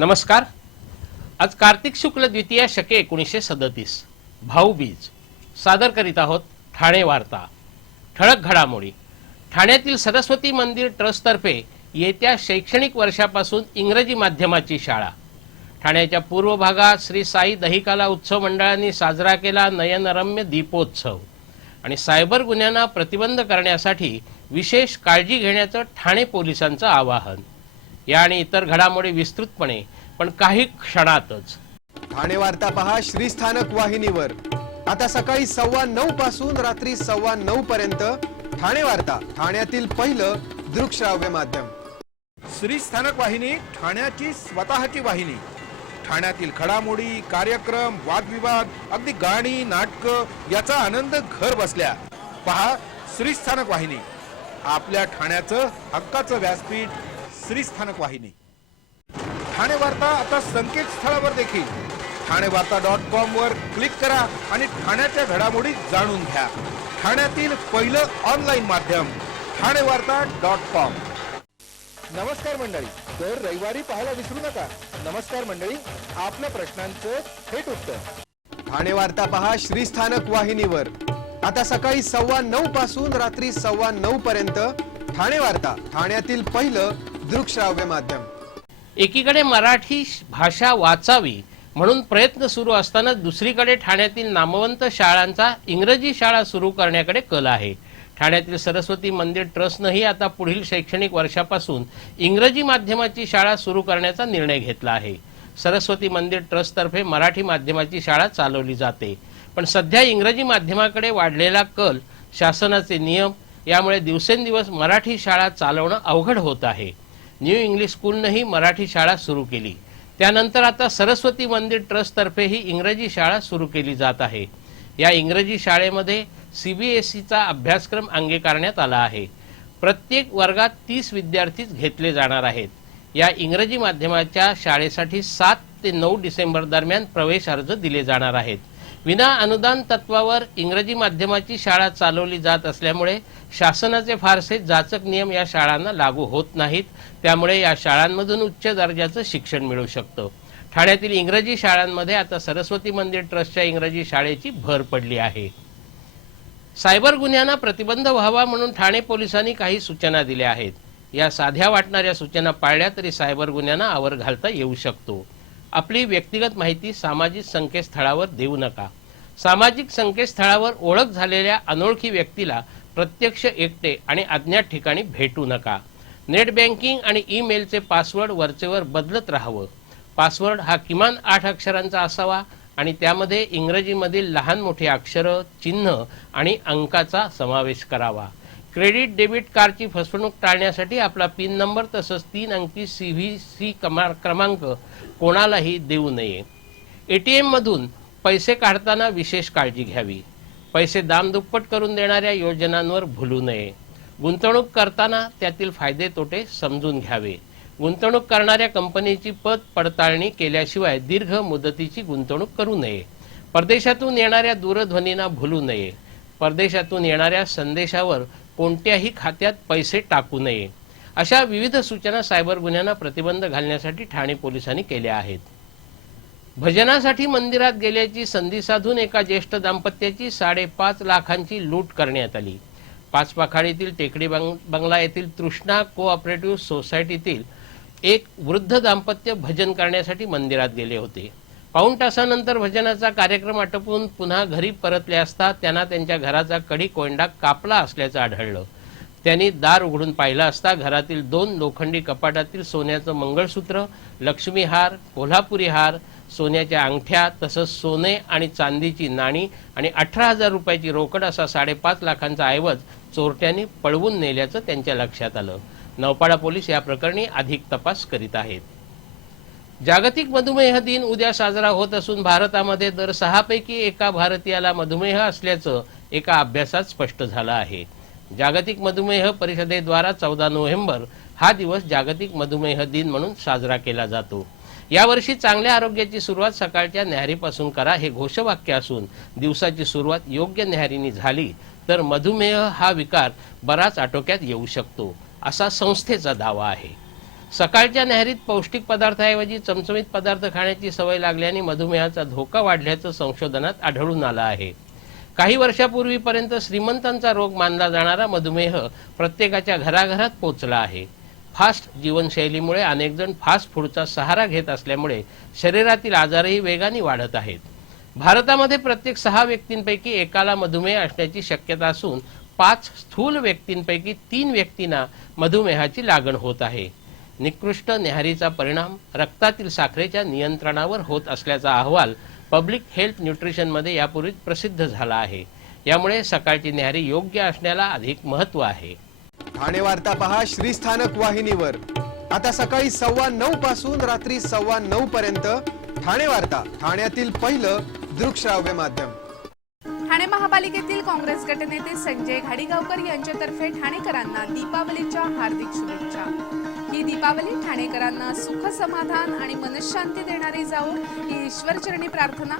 नमस्कार। आज कार्तिक शुक्ल द्वितीया शके 1937 भाऊबीज सादर करीत आहोत ठाणे वार्ता। ठळक घडामोडी। ठाण्यातील सरस्वती मंदिर ट्रस्टतर्फे येत्या शैक्षणिक वर्षापासून इंग्रजी माध्यमाची शाळा। ठाण्याच्या पूर्व भागात श्री साई दहिकाला उत्सव मंडळांनी साजरा केला नयनरम्य दीपोत्सव। आणि सायबर गुन्ह्यांना प्रतिबंध करण्यासाठी विशेष काळजी घेण्याचं ठाणे पोलिसांचं आवाहन। या आणि इतर घडामोडी विस्तृतपणे पण काही क्षणातच। ठाणे वार्ता पहा श्रीस्थानक वाहिनीवर। आता सकाळी 9:15 पासून रात्री 9:15 पर्यंत ठाणे वार्ता, ठाण्यातील पहिलं दृकश्राव्य माध्यम। श्रीस्थानक वाहिनी ठाण्याची स्वतःची वाहिनी। ठाण्यातील घडामोडी, कार्यक्रम, वादविवाद, अगदी गाणी, नाटक याचा आनंद घर बसल्या पहा श्रीस्थानक वाहिनी। आपल्या ठाण्याचं हक्काचं व्यासपीठ श्रीस्थानक वाहिनी। ठाणे वार्ता आता संकेतस्थळावर देखील ठाणेवार्ता.com वर क्लिक करा आणि ठाण्याच्या घडामोडी जाणून घ्या। ठाण्यातील पहिलं ऑनलाईन माध्यम ठाणेवार्ता.com। नमस्कार मंडळी, दर रविवारी पाहायला विसरू नका। नमस्कार मंडळी, आपल्या प्रश्नांचं थेट उत्तर। ठाणे वार्ता पहा श्रीस्थानक वाहिनीवर। आता सकाळी 9:15 पासून रात्री 9:15 पर्यंत ठाणे वार्ता, ठाण्यातील पहिलं दृकश्राव्य माध्यम। एकीकडे मराठी भाषा वाचावी म्हणून प्रयत्न सुरू असताना दुसरीकडे ठाण्यातील नामवंत शाळांचा इंग्रजी शाळा सुरू करण्याकडे कल आहे। ठाण्यातील सरस्वती मंदिर ट्रस्टनेही आता पुढील शैक्षणिक वर्षापासून इंग्रजी माध्यमाची शाळा सुरू करण्याचा निर्णय घेतला आहे। सरस्वती मंदिर ट्रस्टतर्फे मराठी माध्यमाची शाळा चालवली जाते, पण सध्या इंग्रजी माध्यमाकडे वाढलेला कल, शासनाचे नियम यामुळे दिवसेंदिवस मराठी शाळा चालवणं अवघड होत आहे। न्यू इंग्लिश स्कूलनेही मराठी शाळा सुरू केली, त्यानंतर आता सरस्वती मंदिर ट्रस्टतर्फेही इंग्रजी शाळा सुरू केली जात आहे। या इंग्रजी शाळेमध्ये CBSEचा अभ्यासक्रम अंगीकारण्यात आला आहे। प्रत्येक वर्गात 30 विद्यार्थीच घेतले जाणार आहेत। या इंग्रजी माध्यमाच्या शाळेसाठी 7 ते 9 डिसेंबर दरम्यान प्रवेश अर्ज दिले जाणार आहेत। विना अनुदान तत्वावर इंग्रजी माध्यमाची शाळा चालवली जात असल्यामुळे शासनाचे फारसे जाचक नियम या शाळांना लागू होत नाहीत, त्यामुळे या शाळांमधून उच्च दर्जाचं शिक्षण मिळू शकतं। ठाण्यातील इंग्रजी शाळांमध्ये आता सरस्वती मंदिर ट्रस्टच्या इंग्रजी शाळेची भर पडली आहे। सायबर गुन्ह्यांना प्रतिबंध व्हावा म्हणून ठाणे पोलिसांनी काही सूचना दिल्या आहेत। या साध्या वाटणाऱ्या सूचना पाळल्या तरी सायबर गुन्ह्यांना आवर घालता येऊ शकतो। आपली व्यक्तिगत माहिती सामाजिक संकेतस्थळावर देऊ नका। सामाजिक संकेतस्थळावर ओळख झालेल्या अनोळखी व्यक्तीला प्रत्यक्ष एकटे आणि अज्ञात ठिकाणी भेटू नका। नेट बँकिंग आणि ईमेलचे पासवर्ड वरचेवर बदलत राहावं। पासवर्ड हा किमान 8 अक्षरांचा असावा आणि त्यामध्ये इंग्रजीमधील लहान मोठी अक्षरं, चिन्ह आणि अंकाचा समावेश करावा। क्रेडिट डेबिट कार्डची फसवणूक टाळण्यासाठी आपला पिन नंबर तसंच 3 अंकी CVC क्रमांक कोणालाही देऊ नये। ATM मधून पैसे काढताना विशेष काळजी घ्यावी। पैसे दामदुप्पट करून देणाऱ्या योजनांवर भुलू नये। गुंतवणूक करताना त्यातील फायदे तोटे समजून घ्यावे। गुंतवणूक करणाऱ्या कंपनीची पडताळणी केल्याशिवाय दीर्घ मुदतीची गुंतवणूक करू नये। परदेशातून येणाऱ्या दूरध्वनींना भुलू नये। परदेशातून येणाऱ्या संदेशावर कोणत्याही खात्यात पैसे टाकू नये। अशा विविध सूचना सायबर गुन्ह्यांना प्रतिबंध घालण्यासाठी ठाणे पोलिसांनी केल्या आहेत। भजनासाठी मंदिरात गेल्याची संधी साधून एका ज्येष्ठ दाम्पत्याची 5.5 लाखांची लूट करण्यात आली। पाचपाखाडीतील टेकडी बंगला येथील तृष्णा कोऑपरेटिव्ह सोसायटीतील एक वृद्ध दाम्पत्य भजन करण्यासाठी मंदिरात गेले होते। पाऊण तासानंतर भजनाचा कार्यक्रम आटोपून पुन्हा घरी परतले असता त्यांना त्यांच्या घराचा कडी कोंडा कापला असल्याचं आढळलं। त्यांनी दार उघडून पाहिलं असता घरातील 2 लोखंडी कपाटातील सोन्याचं मंगळसूत्र, लक्ष्मी हार, कोल्हापुरी हार, सोन्याच्या अंगठ्या तसंच सोने आणि चांदीची नाणी आणि 18,000 रुपयाची रोकड असा 5.5 लाखांचा ऐवज चोरट्यांनी पळवून नेल्याचं त्यांच्या लक्षात आलं। नौपाडा पोलीस या प्रकरणी अधिक तपास करीत आहेत। जागतिक मधुमेह दिन उद्या साजरा होत असून भारतामध्ये दर 6 पैकी एका भारतीयाला मधुमेह असल्याचं एका अभ्यासात स्पष्ट झालं आहे। जागतिक मधुमेह परिषदेद्वारा 14 नोव्हेंबर हा दिवस जागतिक मधुमेह दिन म्हणून साजरा केला जातो। यावर्षी चांगल्या आरोग्याची सुरुवात सकाळच्या न्याहारीपासून करा हे घोषवाक्य असून दिवसाची सुरुवात योग्य न्याहारीने झाली तर मधुमेह हा विकार बराच आटोक्यात येऊ शकतो असा संस्थेचा दावा आहे। सकाळच्या न्याहारीत पौष्टिक पदार्थाऐवजी चमचमीत पदार्थ खाण्याची सवय लागल्याने मधुमेहाचा धोका वाढल्याचं संशोधनात आढळून आलं आहे. काही वर्षापूर्वीपर्यंत श्रीमंतांचा रोग मानला जाणारा मधुमेह प्रत्येकाच्या घराघरात पोचला आहे. फास्ट जीवनशैलीमुळे अनेक जण फास्ट फूडचा सहारा घेत असल्यामुळे शरीरातील आजारही वेगाने वाढत आहेत. भारतामध्ये प्रत्येक 6 व्यक्तींपैकी एकाला मधुमेह असण्याची शक्यता असून 5 स्थूल व्यक्तींपैकी 3 व्यक्तींना मधुमेहाची लागण होत आहे. निकृष्ट न्याहारीचा परिणाम रक्तातील साखरेच्या नियंत्रणावर होत असल्याचा अहवाल पब्लिक हेल्थ न्यूट्रिशनमध्ये यापूर्वीच प्रसिद्ध झाला आहे. यामुळे सकाळची न्याहारी योग्य असण्याला अधिक महत्त्व आहे. ठाणे वार्ता पहा श्रीस्थानक वाहिनीवर. आता सकाळी 9:15 पासून रात्री 9:15 पर्यंत ठाणे वार्ता, ठाण्यातील पहिलं दृकश्राव्य माध्यम. ठाणे महापालिकेतील काँग्रेस गटनेते संजय घाडीगावकर यांच्यातर्फे ठाणेकरांना दीपावलीच्या हार्दिक शुभेच्छा. ही दीपावली ठाणेकरांना सुख समाधान आणि मनशांती देणारी जावो ही ईश्वरचरणी प्रार्थना.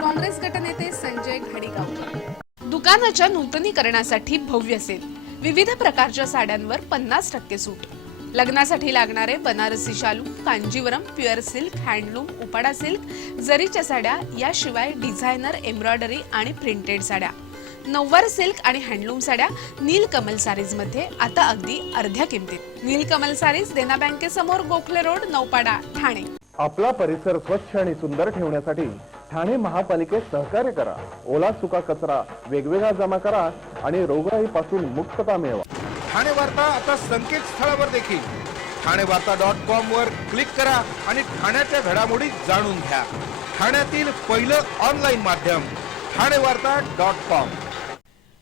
काँग्रेस गटनेते संजय घाडीगावकर. दुकानाच्या नूतनीकरणासाठी भव्य सेल, विविध प्रकारच्या साड्यांवर 50% सूट. लग्नासाठी लागणारे बनारसी शालू, Kanjivaram, pure silk, handloom, Uppada silk, जरीच्या साड्या, याशिवाय डिझायनर, एम्ब्रॉयडरी आणि प्रिंटेड साड्या, नऊवार सिल्क आणि हँडलूम साड्या नीलकमल सारीज मध्ये आता अगदी अर्ध्या किमतीत. नीलकमल सारीज देना बँकेसमोर, गोखले रोड, नौपाडा, ठाणे. आपला परिसर स्वच्छ आणि सुंदर ठेवण्यासाठी ठाणे महापालिकेत सहकार्य करा. ओला सुका कचरा वेगवेगळा जमा करा आणि रोगराईपासून मुक्तता मिळवा. ठाणे वार्ता आता संकेतस्थळावर देखील ठाणेवार्ता.com वर क्लिक करा आणि ठाण्याच्या घडामोडी जाणून घ्या. ठाण्यातील पहिलं ऑनलाईन माध्यम ठाणेवार्ता.com.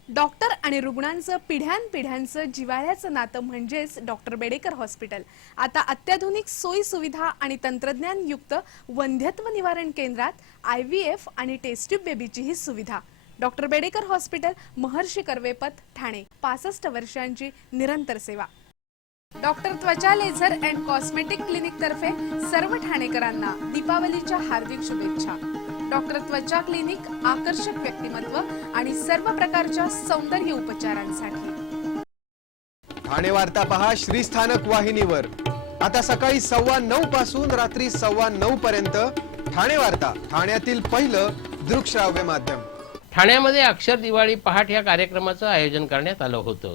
डॉक्टर आणि रुग्णांचं पिढ्यानपिढ्यांचं जिव्हाळ्याचं नातं म्हणजेच डॉक्टर बेडेकर हॉस्पिटल. आता अत्याधुनिक सोयी सुविधा आणि तंत्रज्ञान युक्त वंध्यत्व निवारण केंद्रात IVF आणि टेस्ट ट्यूब बेबीचीही सुविधा. डॉक्टर बेडेकर हॉस्पिटल, महर्षी कर्वेपथ, ठाणे. 65 वर्षांची निरंतर सेवा. डॉक्टर त्वचा लेझर अँड कॉस्मेटिक क्लिनिक तर्फे सर्व ठाणेकरांना दीपावलीच्या हार्दिक शुभेच्छा. डॉक्टर त्वचा क्लिनिक आकर्षक व्यक्तिमत्व आणि सर्व प्रकारच्या सौंदर्य उपचारांसाठी. ठाणे वार्ता पहा श्रीस्थानक वाहिनीवर. आता सकाळी 9:15 पासून रात्री 9:15 पर्यंत ठाणे वार्ता, ठाण्यातील पहिलं दृकश्राव्य माध्यम. ठाण्यामध्ये अक्षर दिवाळी पहाट या कार्यक्रमाचं आयोजन करण्यात आलं होतं.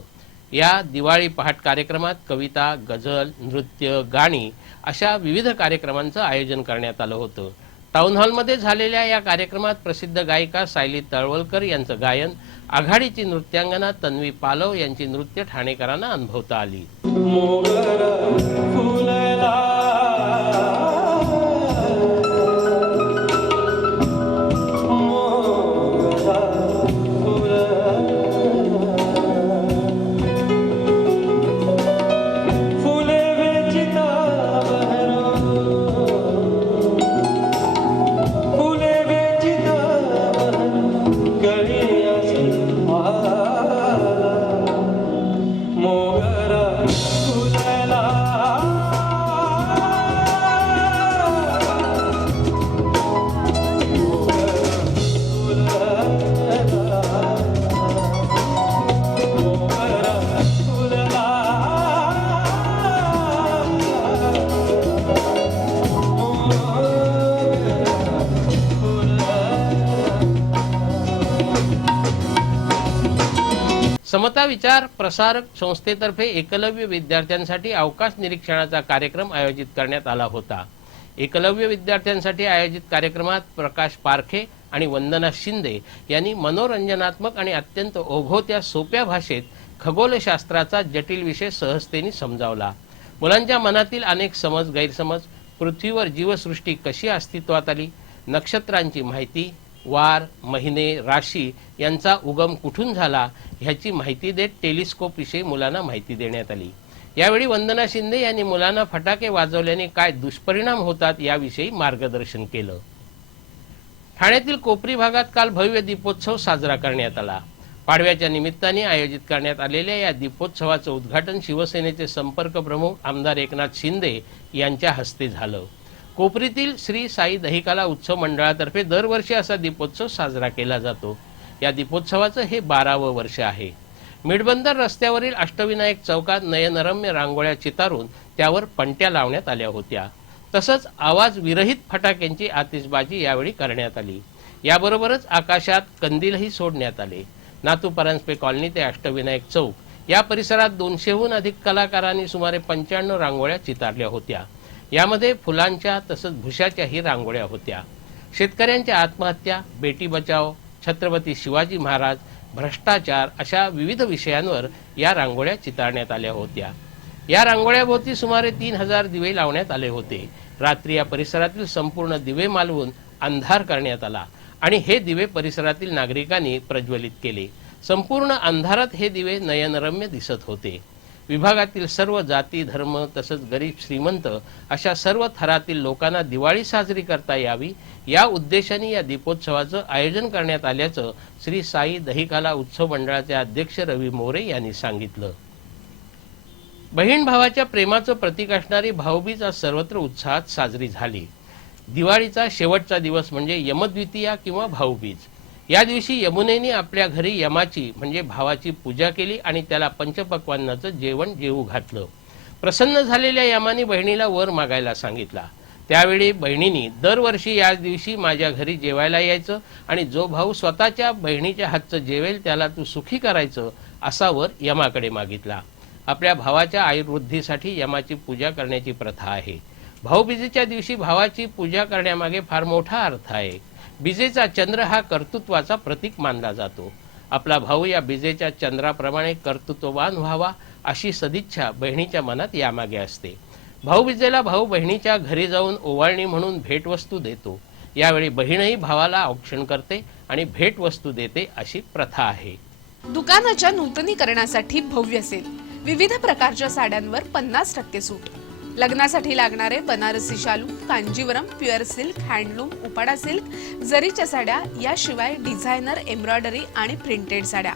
या दिवाळी पहाट कार्यक्रमात कविता, गझल, नृत्य, गाणी अशा विविध कार्यक्रमांचं आयोजन करण्यात आलं होतं. टाउन हॉलमध्ये झालेल्या या कार्यक्रमात प्रसिद्ध गायिका सायली तळवलकर यांचं गायन, आघाडीची नृत्यांगना तन्वी पालव यांची नृत्य ठाणेकरांना अनुभवता आली. समता विचार प्रसारक संस्थेतर्फे एकलव्य विद्यार्थ्यांसाठी अवकाश निरीक्षणाचा कार्यक्रम आयोजित करण्यात आला होता. एकलव्य विद्यार्थ्यांसाठी आयोजित कार्यक्रमात प्रकाश पारखे आणि वंदना शिंदे यांनी मनोरंजनात्मक आणि अत्यंत ओघवत्या सोप्या भाषेत खगोलशास्त्राचा जटिल विषय सहजतेने समजावला. मुलांच्या मनातील अनेक समज, गैरसमज, पृथ्वीवर जीवसृष्टी कशी अस्तित्वात आली, नक्षत्रांची माहिती, वार, महिने, राशी यांचा उगम कुठून झाला ह्याची माहिती देत टेलिस्कोप विषयी मुलांना माहिती देण्यात आली. यावेळी वंदना शिंदे यांनी मुलांना फटाके वाजवल्याने काय दुष्परिणाम होतात याविषयी मार्गदर्शन केलं. ठाण्यातील कोपरी भागात काल भव्य दीपोत्सव साजरा करण्यात आला. पाडव्याच्या निमित्ताने आयोजित करण्यात आलेल्या या दीपोत्सवाचं उद्घाटन शिवसेनेचे संपर्क प्रमुख आमदार एकनाथ शिंदे यांच्या हस्ते झालं. कोपरीतील श्री साई दहिकाला उत्सव मंडळातर्फे दरवर्षी असा दीपोत्सव साजरा केला जातो. या दीपोत्सवाचं हे 12वं वर्ष आहे. मिडबंदर रस्त्यावरील अष्टविनायक चौकात नयनरम्य रांगोळ्या चितारून त्यावर पणत्या लावण्यात आल्या होत्या. तसंच आवाज विरहित फटाक्यांची आतिषबाजी यावेळी करण्यात आली. याबरोबरच आकाशात कंदीलही सोडण्यात आले. नातू परांजपे कॉलनी ते अष्टविनायक चौक या परिसरात 200हून अधिक कलाकारांनी सुमारे 95 रांगोळ्या चितारल्या होत्या. यामध्ये फुलांच्या तसंच भुशाच्याही रांगोळ्या होत्या. शेतकऱ्यांच्या आत्महत्या, बेटी बचाव, छत्रपती शिवाजी महाराज, भ्रष्टाचार अशा विविध विषयांवर या रांगोळ्या चितारण्यात आल्या होत्या. या रांगोळ्याभोवती सुमारे 3000 दिवे लावण्यात आले होते. रात्री या परिसरातील संपूर्ण दिवे मालवून अंधार करण्यात आला आणि हे दिवे परिसरातील नागरिकांनी प्रज्वलित केले. संपूर्ण अंधारात हे दिवे नयनरम्य दिसत होते. विभागातील सर्व जाती, धर्म तसंच गरीब श्रीमंत अशा सर्व थरातील लोकांना दिवाळी साजरी करता यावी या उद्देशाने या दीपोत्सवाचं आयोजन करण्यात आल्याचं श्री साई दहिकाला उत्सव मंडळाचे अध्यक्ष रवी मोरे यांनी सांगितलं. बहीण भावाच्या प्रेमाचं प्रतीक असणारी भाऊबीज आज सर्वत्र उत्साहात साजरी झाली. दिवाळीचा शेवटचा दिवस म्हणजे यमद्वितीया किंवा भाऊबीज. या दिवशी यमुनेने आपल्या घरी यमाची म्हणजे भावाची पूजा केली आणि त्याला पंचपक्वान्नाचं जेवण जेवू घातलं. प्रसन्न झालेल्या यमाने बहिणीला वर मागायला सांगितला. त्यावेळी बहिणीने दरवर्षी याच दिवशी माझ्या घरी जेवायला यायचं आणि जो भाऊ स्वतःच्या बहिणीच्या हातचं जेवेल त्याला तू सुखी करायचं असा वर यमाकडे मागितला. आपल्या भावाच्या आयुर्वृद्धीसाठी यमाची पूजा करण्याची प्रथा आहे. भाऊबीजेच्या दिवशी भावाची पूजा करण्यामागे फार मोठा अर्थ आहे. बीजेचा चंद्र हा कर्तृत्वाचा प्रतीक मानला जातो. आपला भाऊ या बीजेच्या चंद्राप्रमाणे कर्तृत्ववान व्हावा अशी सदिच्छा बहिणीच्या मनात यामागे असते. भाऊबीजेला भाऊ बहिणीच्या घरी जाऊन ओवाळणी म्हणून भेटवस्तू देतो. यावेळी बहीणही भावाला औक्षण करते आणि भेटवस्तू देते अशी प्रथा आहे. दुकानाच्या नूतनीकरणासाठी भव्य सेल, विविध प्रकारच्या साड्यांवर 50% सूट. लग्नासाठी लागणारे बनारसी शालू, Kanjivaram, pure silk, handloom, Uppada silk, जरीच्या साड्या याशिवाय डिझायनर, एम्ब्रॉयडरी आणि प्रिंटेड साड्या,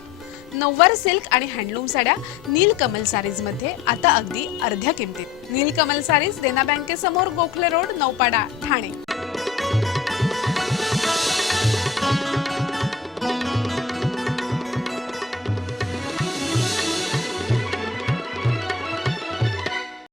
नऊवार सिल्क आणि हँडलूम साड्या नीलकमल सारीज मध्ये आता अगदी अर्ध्या किमतीत. नीलकमल सारीज देना बँकेसमोर, गोखले रोड, नौपाडा, ठाणे.